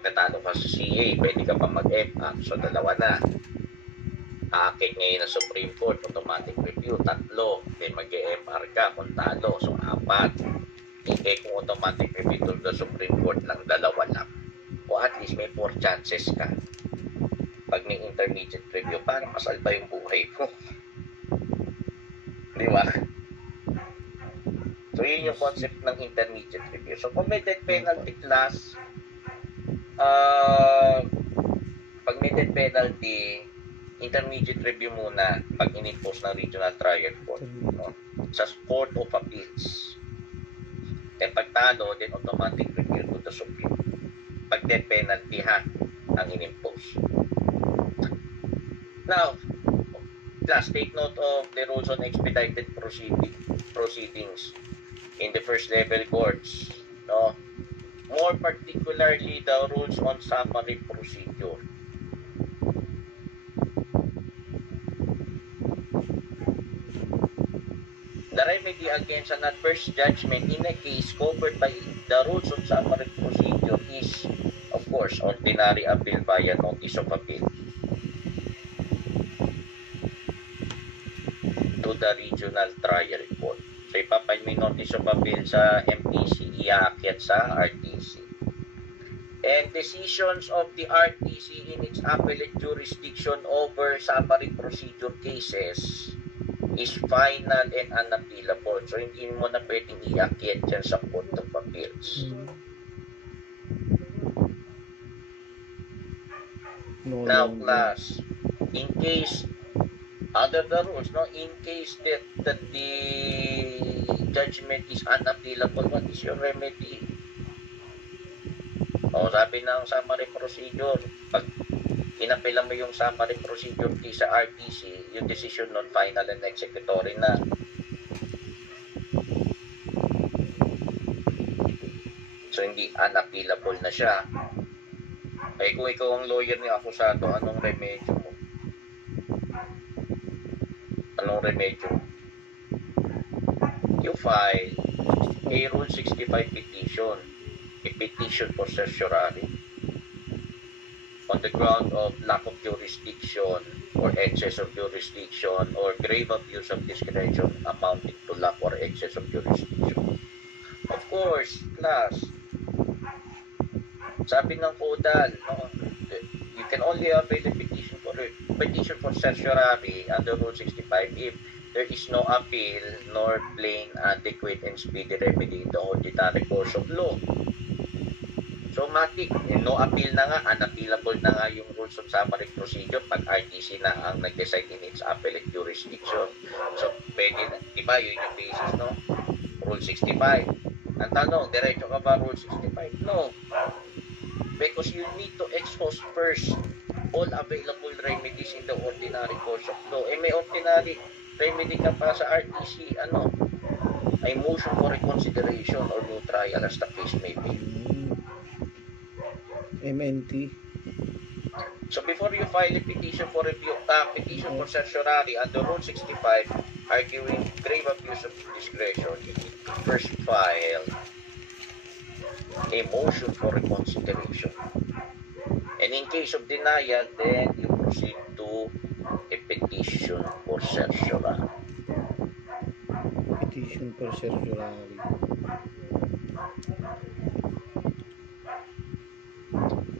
natalo ka sa CA, pwede ka pa mag-MR. So, dalawa na. Aakit ngayon ng Supreme Court, automatic review, 3. Then mag-MR ka kung talo. So, 4. Kung automatic review to the Supreme Court lang, 2 lang. O at least may 4 chances ka. Pag may intermediate review, parang masalba yung buhay mo. Di ba? So, yun yung concept ng intermediate review. So, kung may death penalty class, pag may death penalty, intermediate review muna pag in-impose ng regional trial court, no? Sa Court of Appeals. Then, pag talo, then automatic review to the Supreme. Pag death penalty, ha, ang in-impose. Now, class, take note of the rules on expedited proceedings in the first level courts, no? More particularly the rules on summary procedure. The remedy against an adverse judgment in a case covered by the rules on summary procedure is, of course, ordinary appeal via notice of appeal to the regional trial court. So, ipapay may notice of appeal sa MTC, iaakyat sa RTC. And decisions of the RTC in its appellate jurisdiction over summary procedure cases is final and unappealable. So, hindi mo na pwedeng iakyat dyan sa Court of Appeals. Now, class, in case under the rules, no, in case that the judgment is unappealable, what is your remedy? O, sabi ng summary procedure, pag inapela mo yung summary procedure case sa RTC, yung decision non final and executory na. So, hindi unappealable na siya. Ay, kung ikaw ang lawyer ni akusado, anong remedyo mo? Anong remedyo? You file a Rule 65 petition, a petition for certiorari on the ground of lack of jurisdiction or excess of jurisdiction or grave abuse of discretion amounting to lack or excess of jurisdiction. Of course, class, sabi ng CODAL, no, you can only avail a petition for certiorari under Rule 65 if there is no appeal nor plain, adequate, and speedy remedy in the ordinary course of law. So, matik, no appeal na nga, unappealable na nga yung rules of summary procedure pag RTC na ang nag-decide in its appellate jurisdiction. So, pwede na, di ba, yun yung basis, no? Rule 65. Ang tanong, diretso ka ba Rule 65? No. Because you need to exhaust first all available remedies in the ordinary course of law. Eh, may ordinary remedy ka pa sa RTC, ano? Ay motion for reconsideration or new trial as the case may be. MNT. So before you file a petition for review, petition for certiorari under Rule 65, arguing grave abuse of discretion, you need to first file a motion for reconsideration. And in case of denial, then you proceed to a petition for certiorari. Petition for certiorari.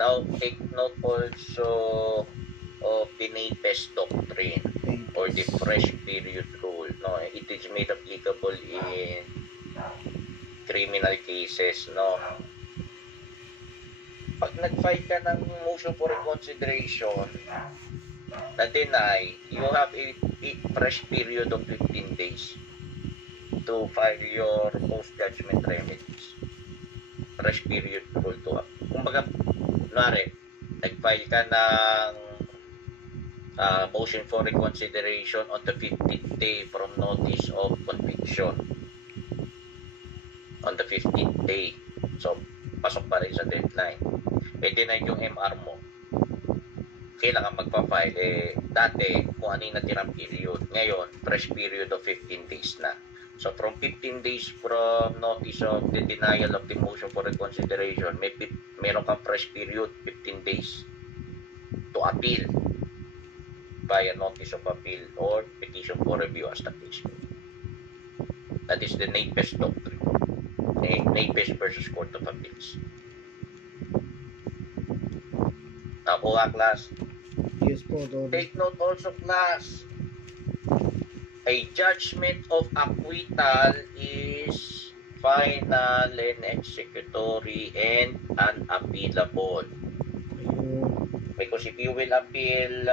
Now, take note also of the NAPES doctrine or the fresh period rule. No, it is made applicable in criminal cases. No, pag nag-file ka ng motion for reconsideration na deny, you have a fresh period of 15 days to file your post-judgment remedies. Fresh period rule to. Kumbaga, kunwari, nag-file ka ng motion for reconsideration on the 15th day from notice of conviction. On the 15th day. So, pasok pa rin sa deadline. Pwede na yung MR mo. Kailangan magpa-file. Eh, dati, kung ano yung natirang period. Ngayon, fresh period of 15 days na. So from 15 days from notice of the denial of the motion for reconsideration, meron kang fresh period, 15 days to appeal via notice of appeal or petition for review as the case. That is the NAPES doctrine. NAPES versus Court of Appeals. Nakuha, class? Yes po, Tony. Take note also, class. A judgment of acquittal is final and executory and unappealable. Ayun. Because if you will appeal,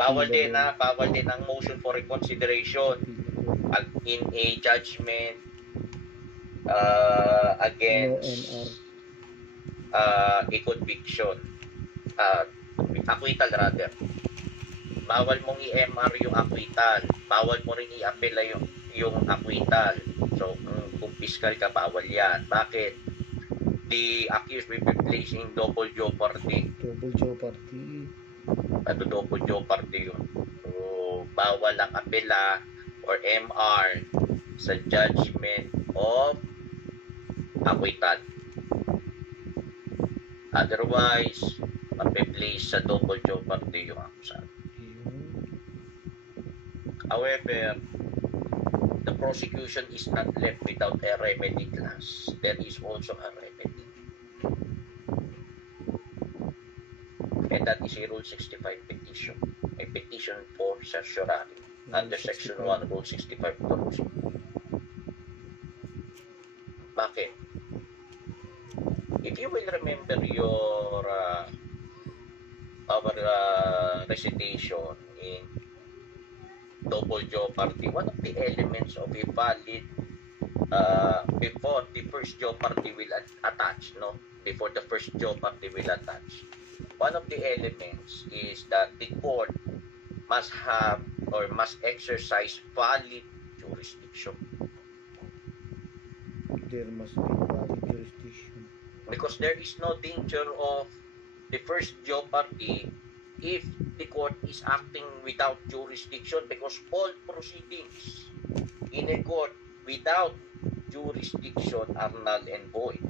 bawal din ang motion for reconsideration in a judgment against a conviction. Acquittal rather. Bawal mong i-MR yung acquittal. Bawal mo rin i-appeal yung acquittal. So, kung fiscal ka, bawal yan. Bakit? The accused will be placed in double jeopardy. Double jeopardy. Double jeopardy yun. So, bawal ang apela or MR sa judgment of acquittal. Otherwise, mape-place sa double jeopardy yung akusado. However, the prosecution is not left without a remedy, class. There is also a remedy. And that is a Rule 65 petition. A petition for certiorari under Section 1, Rule 65 of the Rules. Bakit? If you will remember your our recitation in double jeopardy, one of the elements of a valid before the first jeopardy will attach, no? Before the first jeopardy will attach, one of the elements is that the court must have or must exercise valid jurisdiction. There must be valid jurisdiction. Because there is no danger of the first jeopardy if the court is acting without jurisdiction, because all proceedings in a court without jurisdiction are null and void.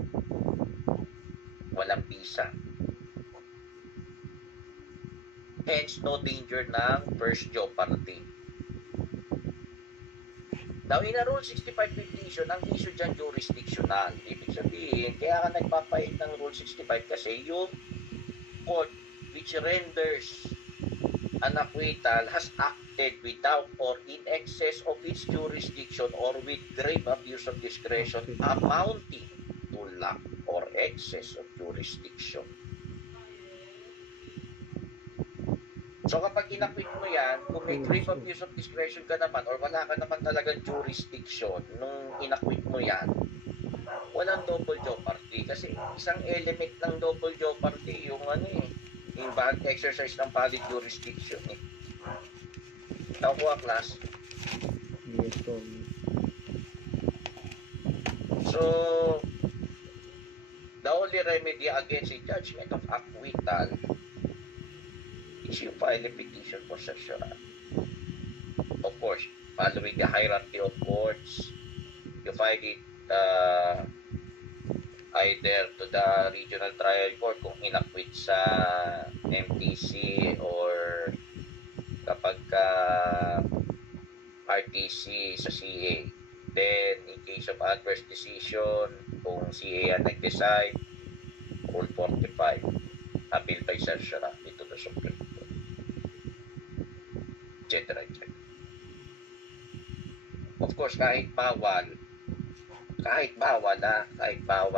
Walang bisa. Hence, no danger ng first jeopardy. Now, in a Rule 65 petition, ang issue dyan jurisdictional. Ibig sabihin, kaya ka nagpapahit ng Rule 65 kasi yung court which renders an acquittal has acted without or in excess of its jurisdiction or with grave abuse of discretion amounting to lack or excess of jurisdiction. So kapag inakwit mo yan, kung may grave abuse of discretion ka naman or wala ka naman talagang jurisdiction nung inakwit mo yan, walang double jeopardy. Kasi isang element ng double jeopardy yung yung exercise ng valid jurisdiction. Nakuha, class? Yes, Tony. So, the only remedy against a judgment of acquittal is you file a petition for certiorari. Of course, following the hierarchy of courts, you file it either to the regional trial court kung inakwit sa MTC or kapag RTC sa CA. Then, in case of adverse decision, kung CA ang nag-decide, Rule 45, appeal by certiorari to the Supreme Court, etc. etc. Of course, kahit bawal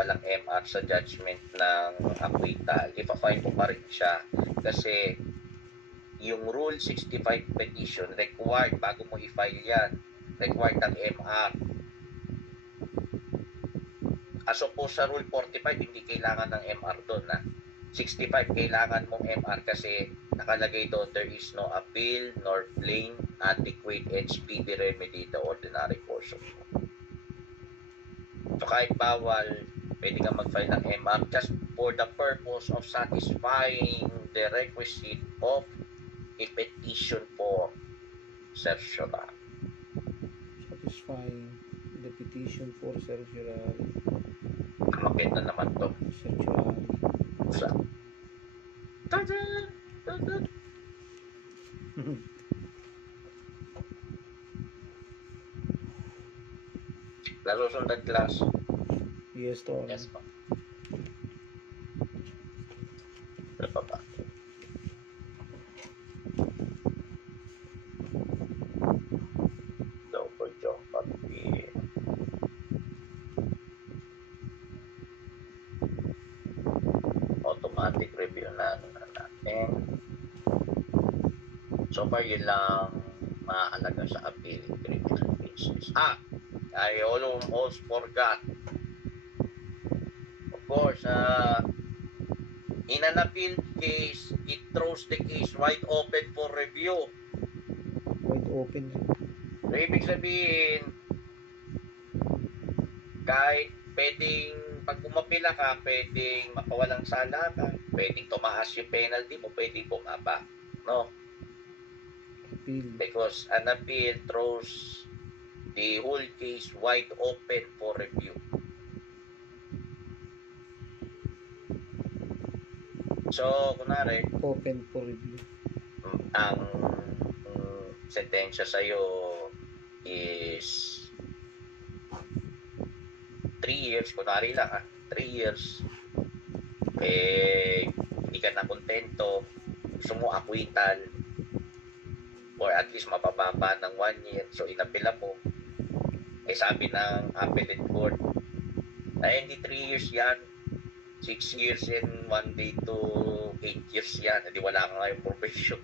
ang MR sa judgment ng acquittal, ipa-file mo pa rin siya kasi yung Rule 65 petition required, bago mo i-file yan, required ang MR. As opposed sa Rule 45, hindi kailangan ng MR doon na 65 kailangan mong MR kasi nakalagay doon, there is no appeal nor plain, adequate and speedy remedy in the ordinary course of law. So kahit bawal, pwede kang mag-file ng MR just for the purpose of satisfying the requisite of a petition for certiorari. satisfying the petition for certiorari. Kapit na naman to. Certiorari. Sa tada! Tada! Nasusundan class. Yes, Tol. Yes po. Ano pa ba? Double geography. Automatic review na ano na natin. So far, yun lang maalaga sa appeal criminal cases. I almost forgot. Of course, in an appeal case, it throws the case wide open for review. Wide open. So, ibig sabihin, kahit pwedeng, pag umapila ka, pwedeng mapawalang sala ka, pwedeng tumaas yung penalty mo, pwedeng bumaba. No? Appeal. Because an appeal throws the whole case wide open for review. So, kunwari, Open for review. ang sentensya sa'yo is 3 years, kunwari lang 3 years, hindi ka na kontento, gusto mo acquittal, or at least mapababa ng 1 year, so inapila mo, sabi ng appellate court, ay hindi 3 years yan, 6 years and 1 day to 8 years yan, hindi wala ka ngayong probation.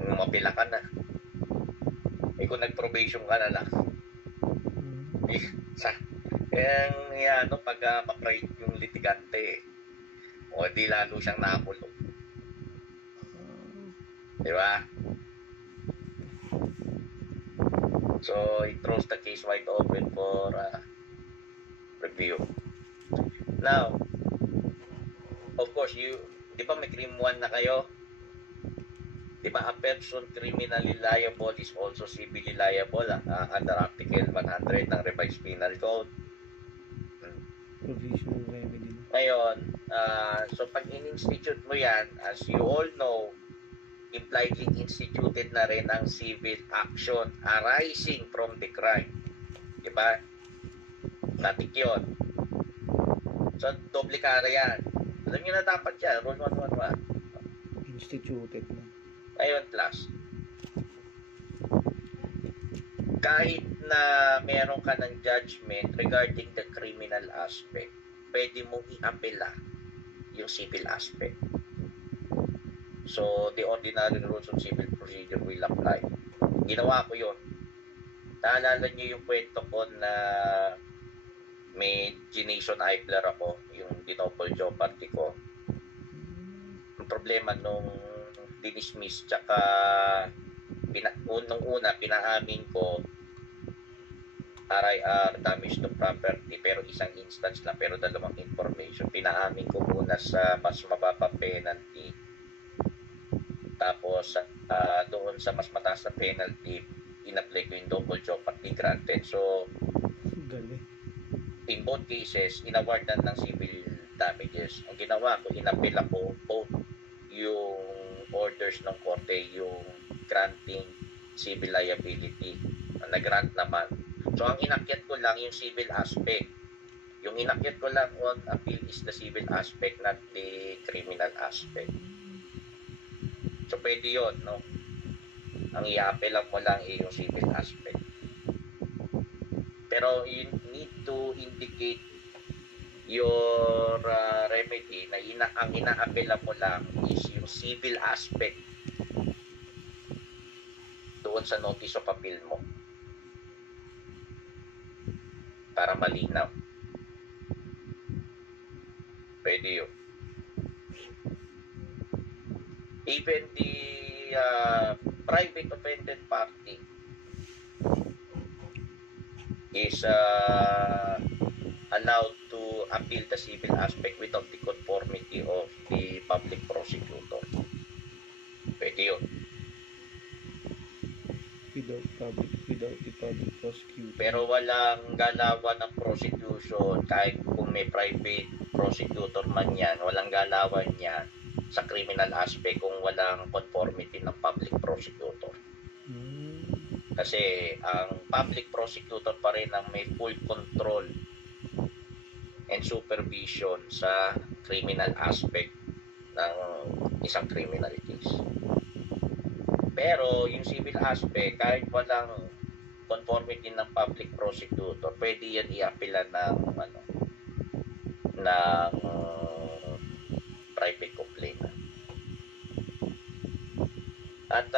Kung mapila ka na, kung nag-probation ka na lang, kaya pag makrate yung litigante, o di lalo siyang nakulong. Di ba? So, it throws the case wide open for review. Now, of course, di ba may crime 1 na kayo? Di ba, a person criminally liable is also civilly liable under Article 100 ng Revised Penal Code. Provisional remedy. Ngayon, so pag in-institute mo yan, as you all know, impliedly instituted na rin ang civil action arising from the crime. Diba? Natik yun. So, doble kara yan. Alam nyo na dapat yan. Rule 111. Instituted na. Ngayon, class. Kahit na meron ka ng judgment regarding the criminal aspect, pwede mong i-apela yung civil aspect. So, the ordinary rules of civil procedure will apply. Ginawa ko yun. Naalala nyo yung kwento ko na may Jason Eibler ako, yung dinouble jeopardy ko. Ang problema nung dinismiss, tsaka nung una, pinaamin ko RIR, damage to property, pero isang instance lang, pero dalawang information. Pinaamin ko muna sa mas mababa penalty. Tapos, doon sa mas mataas na penalty, in-apply ko yung double jeopardy granted. So, in both cases, in-awardan ng civil damages. Ang ginawa ko, in-appeal ako both yung orders ng korte, yung granting civil liability. Nag-grant naman. So, ang inakyat ko lang yung civil aspect. Yung inakyat ko lang on appeal is the civil aspect, not the criminal aspect. So, pwede yun, no? Ang i-appeal mo lang yung civil aspect. Pero, you need to indicate your remedy na ang ina-appeal mo lang is yung civil aspect doon sa notice of appeal mo. Para malinaw. Pwede yun. Even the private offended party is allowed to appeal the civil aspect without the conformity of the public prosecutor. Pwede yun. Without the public public prosecutor. Pero walang galawan ng prosecution kahit kung may private prosecutor man yan, walang galawan yan sa criminal aspect kung walang conformity ng public prosecutor. Kasi ang public prosecutor pa rin ang may full control and supervision sa criminal aspect ng isang criminal case. Pero yung civil aspect, kahit walang conformity ng public prosecutor, pwede yan i-appealan ng private complainant. At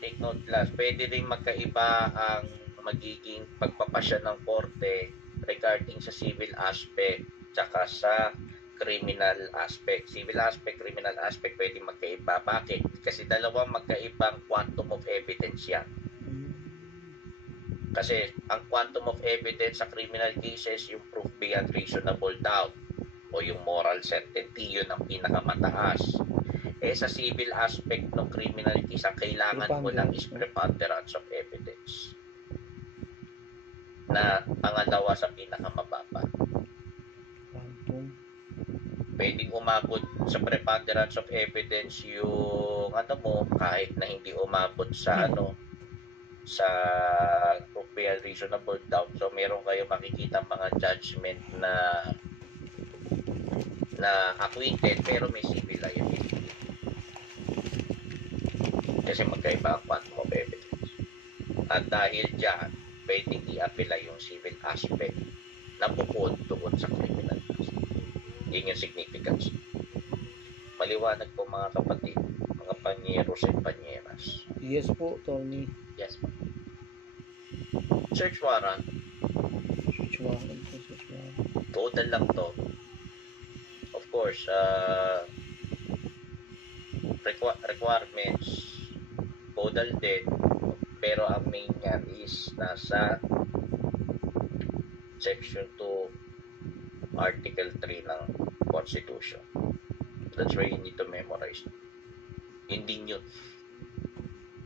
take note class, pwede rin magkaiba ang magiging pagpapasya ng korte regarding sa civil aspect tsaka sa criminal aspect. Civil aspect, criminal aspect pwede magkaiba. Bakit? Kasi dalawang magkaibang quantum of evidence yan. Kasi ang quantum of evidence sa criminal cases, yung proof beyond reasonable doubt o yung moral certainty, yun ang pinakamataas. Sa civil aspect ng criminal case, ang kailangan mo lang is preponderance of evidence na pangalawa sa pinakamababa. Pwedeng umabot sa preponderance of evidence yung kahit na hindi umabot sa sa proof beyond reasonable doubt. So meron kayo makikita mga judgment na acquitted pero may civil liability. Kasi magkaiba ang quantum of evidence. At dahil dyan, pwedeng i-apela yung civil aspect na bukod doon sa criminal aspect. Yun yung significance. Maliwanag po mga kapatid, mga panyeros and panyeras. Yes po, Tony. Yes po. Search warrant. Search warrant. Total lang to. Of course, requirements total din, pero ang main yan is nasa section 2 article 3 ng Constitution. That's why you need to memorize. Hindi yun.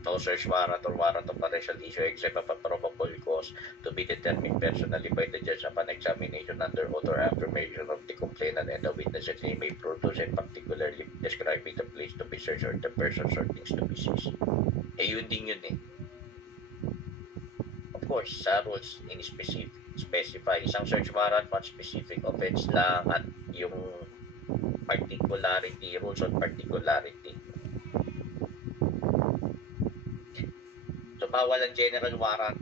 No search warrant or warrant of arrest shall issue except of a probable cause to be determined personally by the judge upon examination under oath or affirmation of the complainant and the witnesses. He may produce and particularly describing the place to be searched or the persons or things to be seized. Yun din yun . Of course, sa rules in specify isang search warrant, one specific offense lang at yung particularity, rules on particularity. So, bawal ang general warrant.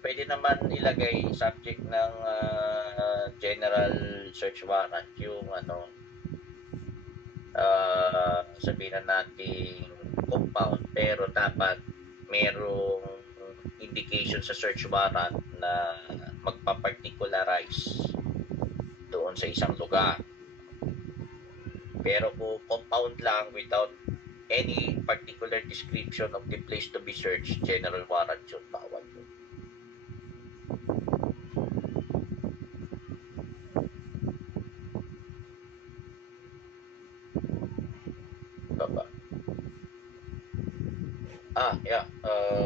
Pwede naman ilagay subject ng general search warrant yung sabihin na natin compound, pero dapat merong indication sa search warrant na magpa-particularize doon sa isang lugar. Pero kung compound lang without any particular description of the place to be searched, general warrant yun, bawal yun. Baba.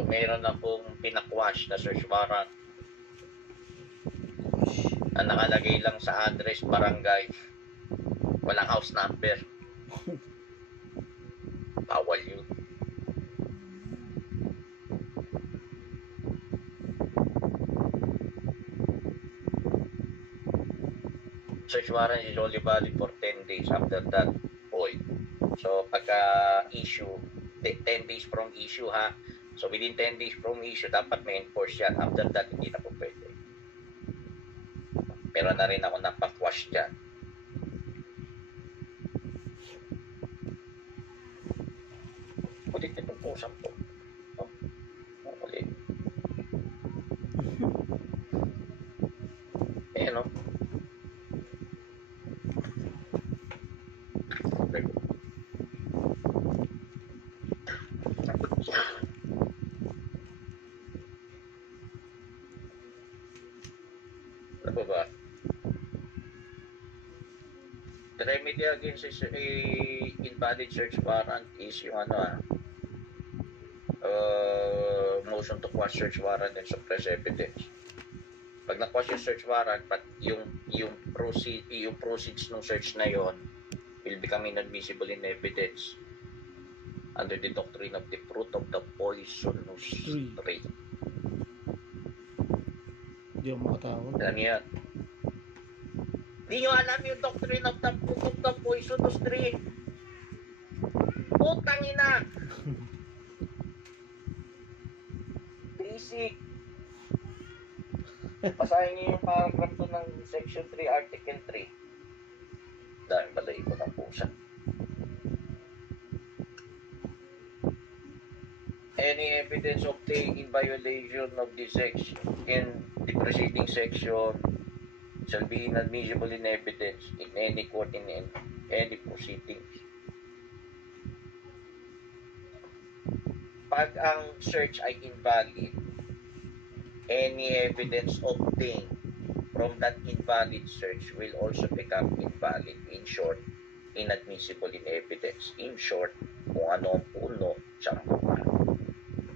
Meron akong pinakwash na search warrant. Ang nakalagay lang sa address, barangay. Walang house number. Bawal yun. Search warrant is only valid for 10 days after that void. So, pagka issue, 10 days from issue ha. So, within 10 days from issue, dapat may enforce yan. After that, hindi na po pwede. Pero na rin ako napakwash dyan. Ulit itong pusang po. Ulit. No? Ano ba? The remedy against a invalid search warrant is yung motion to quash search warrant and suppress evidence. Pag na-quash yung search warrant, but yung proceeds ng search na yon will become inadmissible in evidence under the doctrine of the fruit of the poisonous tree. Hindi ako makatawag. Alam niyo yan? Hindi nyo alam yung doctrine of the fruit of the poisonous tree. Putang ina! Basic. Basahin niyo yung paragraph to ng section 3, article 3. Dahil balay ko ng pusa. Any evidence obtained in violation of this section in the preceding section shall be inadmissible in evidence in any court in any proceedings. Pag ang search ay invalid, any evidence obtained from that invalid search will also become invalid. In short, inadmissible in evidence. In short, kung ano ang puno, sambukan.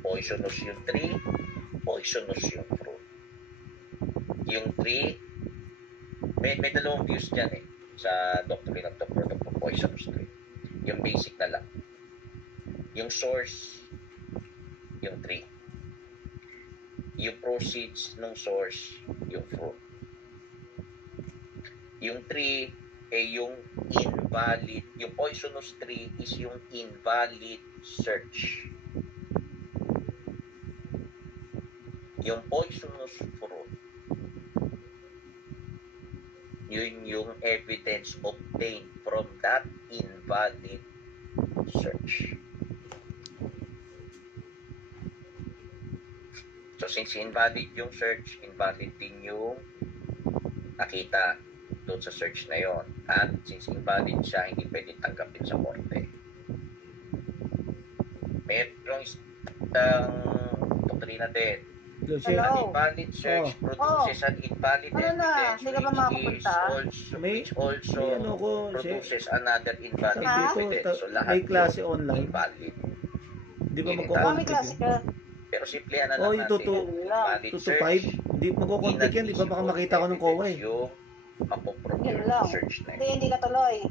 Poisonous yung tree, poisonous yung fruit. Yung tree, may dalawang views dyan sa doctrine of the fruit of the poisonous tree. Yung basic na lang. Yung source, yung tree. Yung proceeds ng source, yung fruit. Yung tree, yung invalid. Yung poisonous tree is yung invalid search. Yung poisonous fruit, yun yung evidence obtained from that invalid search. So since invalid yung search, invalid din yung nakita doon sa search na yon. At since invalid siya, hindi pwede tanggapin sa korte. Merong isang doktrina din. Hello. An invalid search produces an invalid evidence which also produces another invalid evidence. So lahat may klase online. Invalid. Di ba magkukonflict yun? Pero simple na lang natin. Invalid 2 to search. 5. Hindi magkukonflict yan. Di ba baka makita ko ng COA eh. Yung mapoprocure search na Hindi ka tuloy.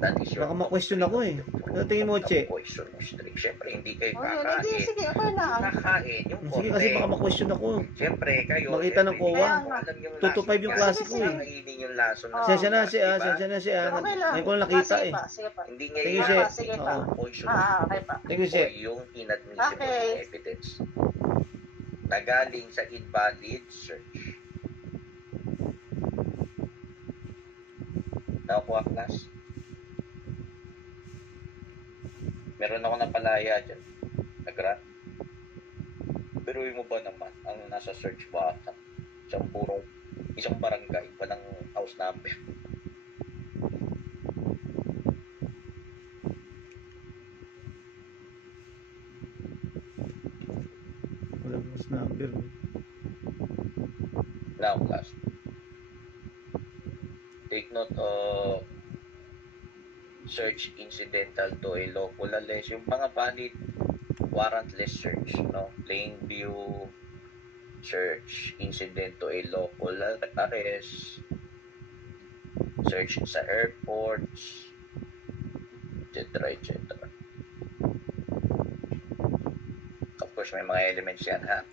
That is your baka ma-question ako eh. Ano tingin mo, Che? Poisonous tree. Siyempre, hindi kayo Hindi, sige, okay na. kakain. Yung Sige kasi baka ma-question ako. Siyempre, kayo. Makita ng COA. 2 to 5 yung klase ko eh. Kainin yung laso na. Sensya na siya. Okay lang. Ngayon ko lang nakita eh. Sige pa. Hindi Thank you, ngayon. Che. Sige pa. Poisonous. Okay pa. Thank you, Che. Yung inadmissible evidence na galing sa invalid search. Nakuha class? Meron ako ng palaya dyan. Nag-run. Pero mo ba naman, ang nasa search ba, isang barangay, walang house number. Walang house number. Now, class. Take note of search incidental to a lawful arrest. Yung mga valid warrantless search, no? Plain view search incident to a lawful arrest, search sa airports, etc. etc. Of course, may mga elements yan, ha?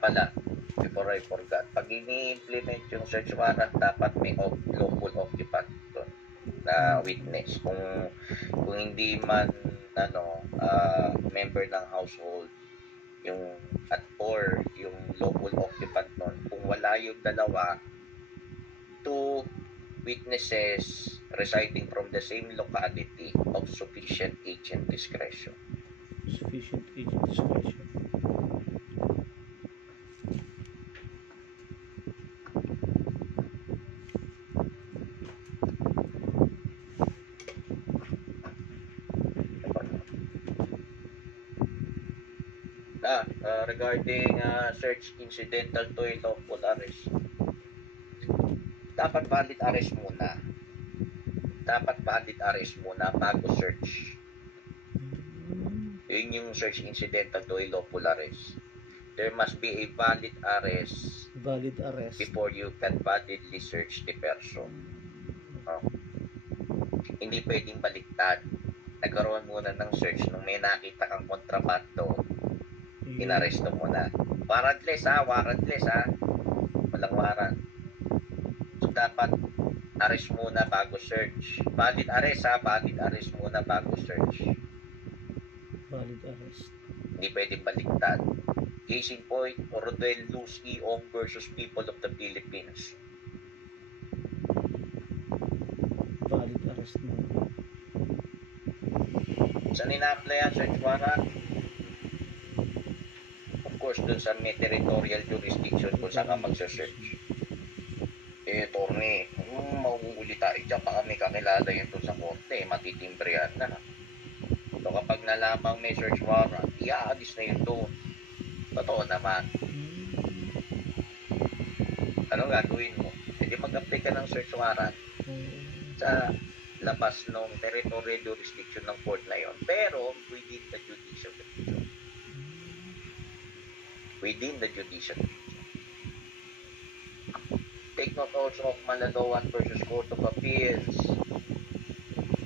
Pala, before I forgot, pag ini-implement yung search warrant, dapat may lawful occupant doon na witness. Kung hindi man member ng household yung or yung lawful occupant nun, kung wala yung dalawa, 2 witnesses residing from the same locality of sufficient age and discretion. Sufficient age and discretion. Regarding search incidental to a lawful arrest, dapat valid arrest muna. Bago search. Yun yung search incidental to a lawful arrest. There must be a valid arrest before you can validly search the person. Hindi pwedeng baliktad. Nagkaroon muna ng search nung may nakita kang kontrabando, inaresto mo na. Warrantless ha. Walang warrant. So dapat arrest muna bago search. Valid arrest muna bago search. Valid arrest. Hindi pwedeng baliktad. Case in point, Rodel Luz Eong versus People of the Philippines. Valid arrest mo. Saan ina-apply ang search warrant? Of course, dun sa may territorial jurisdiction kung saan ka magsa-search. Attorney, mahuhuli tayo dyan, baka may kakilala yun dun sa korte, matitimbrihan na. So kapag nalamang may search warrant, iaalis na yun doon. Totoo naman. Ano gagawin mo? Hindi mag-apply ka ng search warrant sa labas ng territorial jurisdiction ng court na yon, pero within the judicial division. Take note also of Maladawan versus Court of Appeals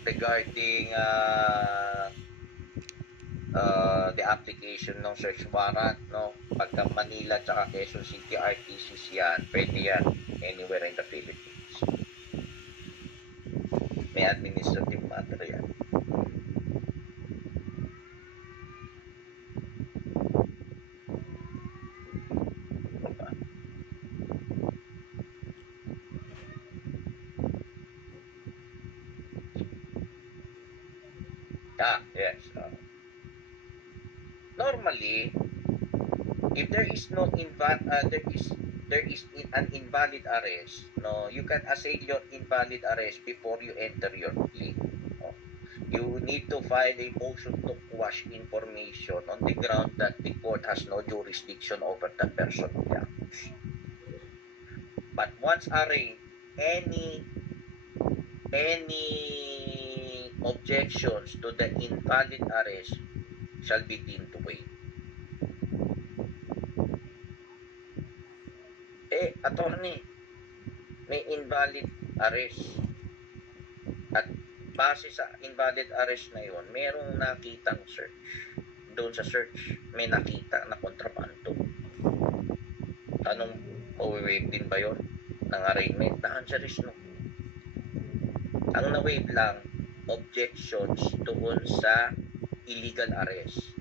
regarding the application ng search warrant, no? Pagka Manila at Quezon City RTCs yan, pwede yan anywhere in the Philippines. May administrative matter yan. Yes. Normally, if there is no there is an invalid arrest, no, you can assail your invalid arrest before you enter your plea. No? You need to file a motion to quash information on the ground that the court has no jurisdiction over the person of the accused. But once arraigned, any objections to the invalid arrest shall be deemed waived. Attorney, may invalid arrest. At base sa invalid arrest na yon, merong nakitang search. Doon sa search, may nakita na kontrabando. Anong waive din ba yon ng arraignment? The answer is no. Ang na-waive lang, objections doon sa illegal arrest.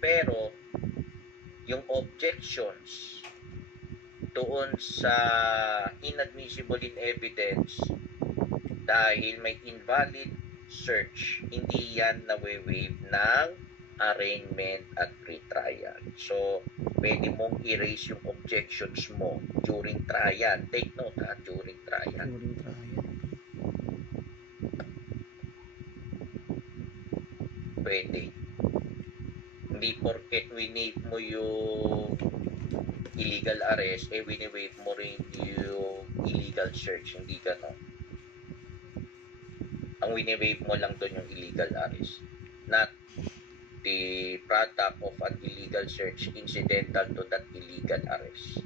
Pero, yung objections doon sa inadmissible in evidence dahil may invalid search, hindi yan na-waive ng arraignment at pre-trial. So, pwede mong erase yung objections mo during trial. Take note ha, during trial. Pwede. Hindi porket winave mo yung illegal arrest, winave mo rin yung illegal search. Hindi ganon. Ang winave mo lang doon yung illegal arrest. Not the product of an illegal search incidental to that illegal arrest.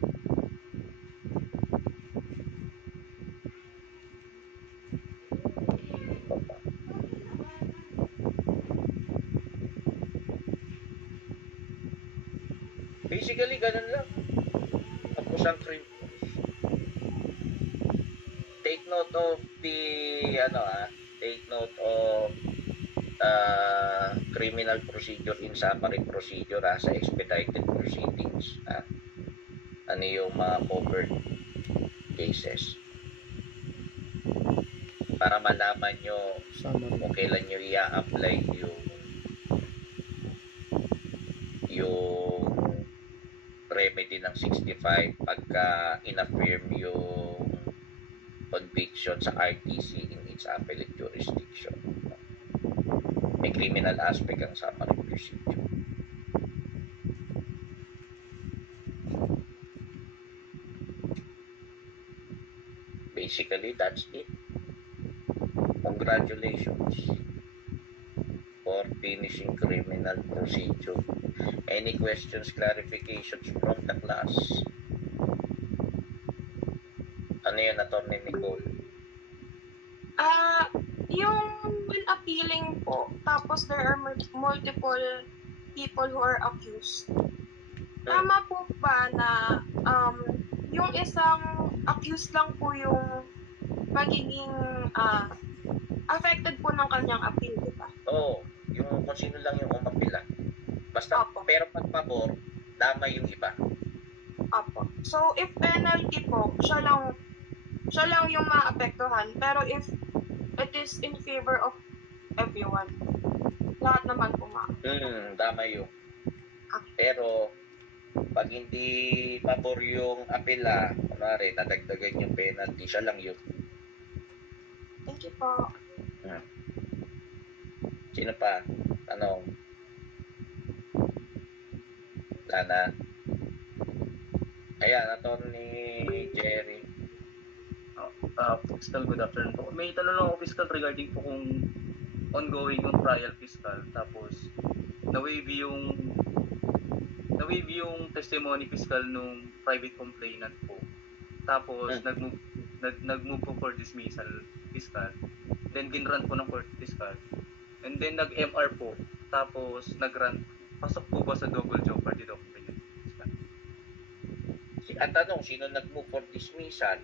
Basically, ganun lang. Tapos ang take note of the take note of criminal procedure in summary procedure sa expedited proceedings. Ano yung mga covered cases. Para malaman nyo kung kailan nyo i-apply yung remedy ng 65 pagka in-affirm yung conviction sa RTC in its appellate jurisdiction. May criminal aspect ang summary procedure. basically, that's it. Congratulations for finishing criminal procedure. Any questions, clarifications from the class? Ano yun, Atty. Nicole? Yung when appealing po, tapos there are multiple people who are accused. Tama po ba na yung isang accused lang po yung magiging affected po ng kanyang appeal, di ba? Oo, yung kung sino lang yung umapila. Basta, Opo. pero pag pabor, dama yung iba. Apo. So, if penalty po, siya lang yung maapektuhan. Pero if it is in favor of everyone, lahat naman po Dama yun. Pero, pag hindi pabor yung apela, kunwari, nadagdagan yung penalty, siya lang yun. Thank you po. Sino pa? Ano? Lana? Ayan, Atty. Jerry. Fiscal, good afternoon po. May tanong lang ako, Fiscal, regarding po kung ongoing yung trial, Fiscal, tapos na-waive yung testimony, Fiscal, nung private complainant po. Tapos nag-move po for dismissal, Fiscal. Then ginrun po ng court, Fiscal. And then nag-MR po. Tapos nag-run. Pasok po ba sa double jeopardy doctrine, Fiscal? At tanong, sino nag-move for dismissal?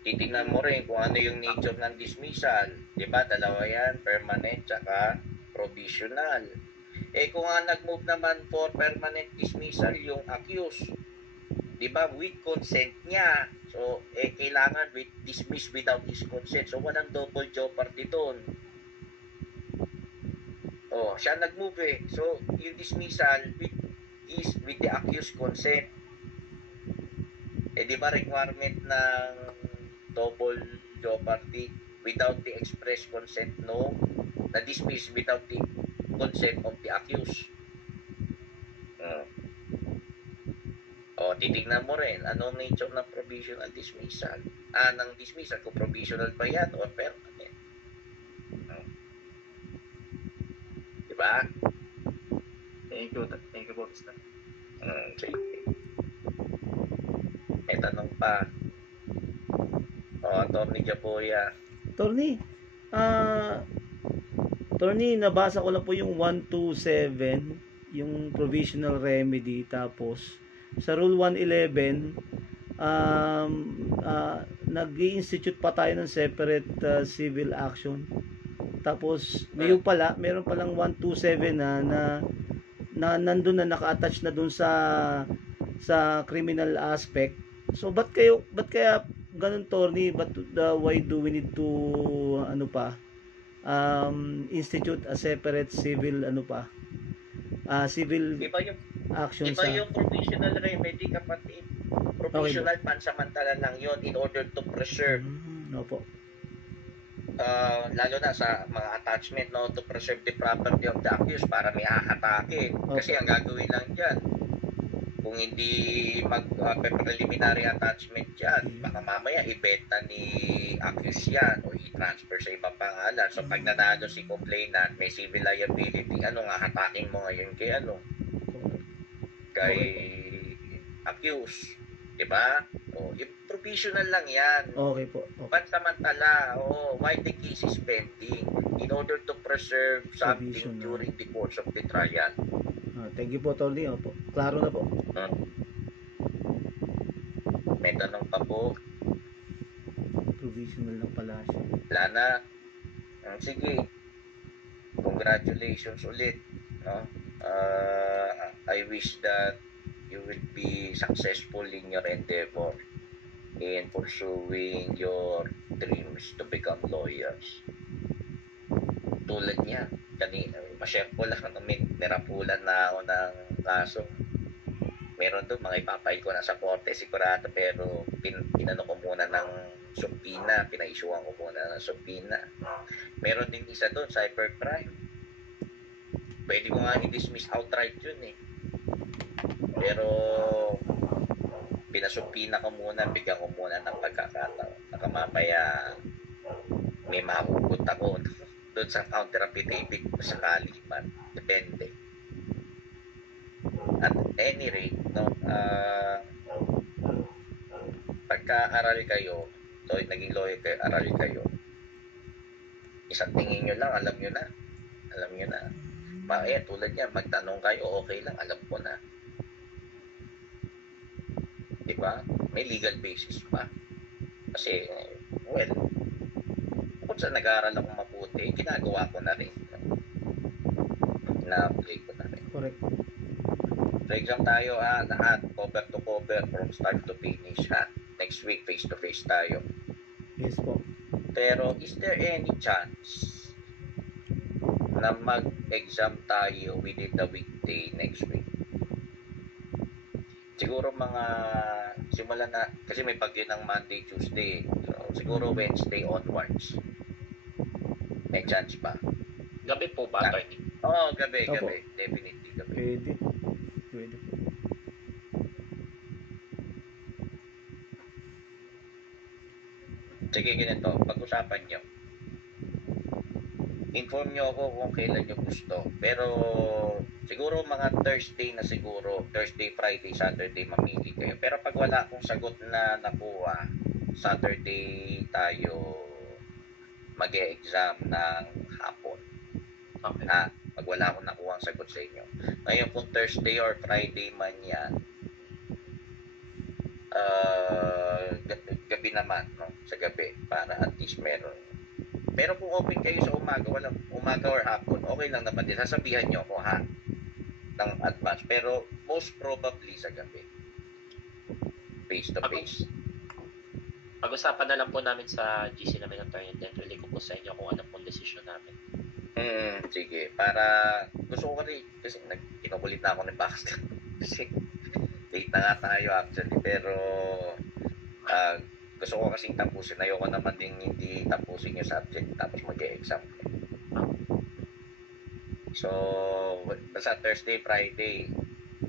Titingnan mo rin kung ano yung nature ng dismissal. Diba? Dalawa yan, permanent tsaka provisional. Kung nag-move naman for permanent dismissal yung accused, diba? With consent niya. So, kailangan dismiss without his consent. So, walang double jeopardy doon. Siya nag-move So, yung dismissal with the accused consent. Diba requirement ng double jeopardy without the express consent na dismiss without the consent of the accused. Titignan mo rin anong nature ng provisional dismissal. Ng dismissal, kung provisional ba yan or permanent. Diba? Thank you po, Fiscal. Sige. May tanong pa. Atty. Japoya. Attorney, nabasa ko lang po yung 127, yung provisional remedy, tapos sa Rule 111, nag-i-institute pa tayo ng separate civil action. Tapos, meron palang 127 na nandun na naka-attach na dun sa criminal aspect. So, ba't kaya ganun, Tony? Why do we need to institute a separate civil civil action Iba yung provisional remedy, kapatid. Provisional, okay, pansamantala lang yon in order to preserve. Opo. Lalo na sa mga attachment, to preserve the property of the accused para may hahatake. Okay. Kasi ang gagawin lang dyan, kung hindi preliminary attachment yan, baka mamaya ibenta ni accused yan o i-transfer sa ibang pangalan. So pag nanalo si complainant, may civil liability, hatakin mo ngayon kay accused, diba? Yung provisional lang yan. Okay po. Okay. Pansamantala, while the case is pending, in order to preserve something during the course of the trial. Thank you po, Tony. Opo. Klaro na po. May tanong pa po. Provisional lang pala siya. Wala na. Sige. Congratulations ulit. I wish that you will be successful in your endeavor in pursuing your dreams to become lawyers. Tulad niya, ma-share ko lang namin, nirapulan na ako ng kaso. Meron doon, mga ipapail ko na sa korte, sigurado, pero pinano ko muna ng subpoena, pinaisyuhan ko muna ng subpoena. Meron din isa doon, cybercrime. Pwede ko nga i-dismiss outright yun Pero Pinasupina ko muna, bigyan ko muna ng pagkakataon. Baka mamaya may mahugot ako doon sa counter affidavit ko sakali man. Depende. At any rate, no, pagka-aral kayo, so naging lawyer kayo, aral kayo, isang tingin nyo lang, alam nyo na. Alam nyo na. Tulad niya, magtanong kayo, okay lang, alam ko na. Diba? May legal basis pa. Kasi, well, kung saan nag-aaral ako mabuti, ginagawa ko na rin. Na-apply ko na rin. Correct. So, exam tayo lahat, cover to cover, from start to finish Next week, face-to-face tayo. Yes po. Pero, is there any chance na mag-exam tayo within the weekday next week? Siguro mga simulan na, kasi may bagyo ng Monday, Tuesday. So, siguro Wednesday onwards. May chance ba? Gabi po ba, attorney? Oo, gabi. Definitely gabi. Pwede. Pwede. Sige, ganito. Pag-usapan nyo. Inform nyo ako kung kailan nyo gusto. Pero, siguro mga Thursday na siguro. Thursday, Friday, Saturday, mamili kayo. Pero pag wala akong sagot na nakuha, Saturday tayo mag-e-exam ng hapon. Okay. Pag wala akong nakuha ang sagot sa inyo. Ngayon, kung Thursday or Friday man yan, gabi naman, no? Sa gabi, para at least meron. Pero kung open kayo sa umaga or hapon, okay lang naman din. Sasabihan nyo ako ng advance. Pero most probably sa gabi. Face to face. Pag-usapan na lang po namin sa GC namin, attorney, then relay ko po sa inyo kung ano pong decision namin. Sige. Para gusto ko rin, kasi kinukulit na ako ng Baxter. Kasi late na nga tayo actually. Pero gusto ko kasing tapusin. Ayoko naman din hindi tapusin yung subject tapos mag-e-exam. So, basta Thursday, Friday.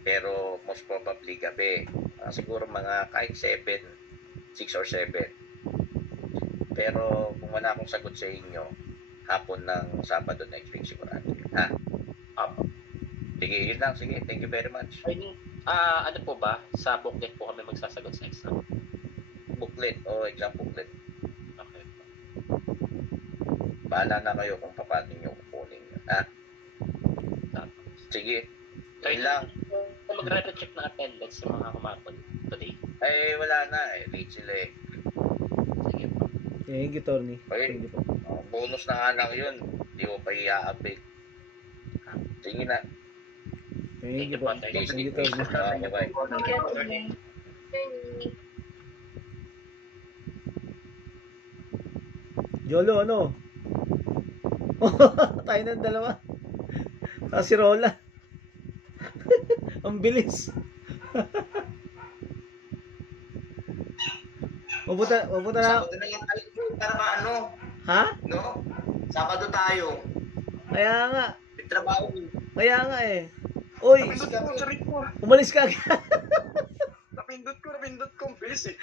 Pero most probably gabi. Siguro mga kahit 6 or 7. Pero kung wala akong sagot sa inyo, hapon ng Sabado next week sigurado yun. Sige, yun lang. Sige, thank you very much. Ano po ba? Sa booklet po kami magsasagot sa exam? Booklet o exam booklet. Okay. Bahala na kayo kung paano nyo kukunin yun. Sige. Yun lang. Kung magre-recheck na attendance sa mga kumapon today. Wala na. Late sila eh. Sige po. Thank you, Tony. Okay. Thank you po. Bonus na nga lang yun. Hindi mo pa i-update. Sige na. Thank you po. Thank Thank you, Tony. Bye-bye. Jolo, ano? Tayo ng dalawa. Si Rola. Ang bilis. Mabuta na. Sabado na yan tayo. Para ano? Ha? No? Sabado tayo. Kaya nga. May trabaho. Kaya nga eh. Uy, Napindot ko. umalis ka agad. Napindot ko. Bilis eh.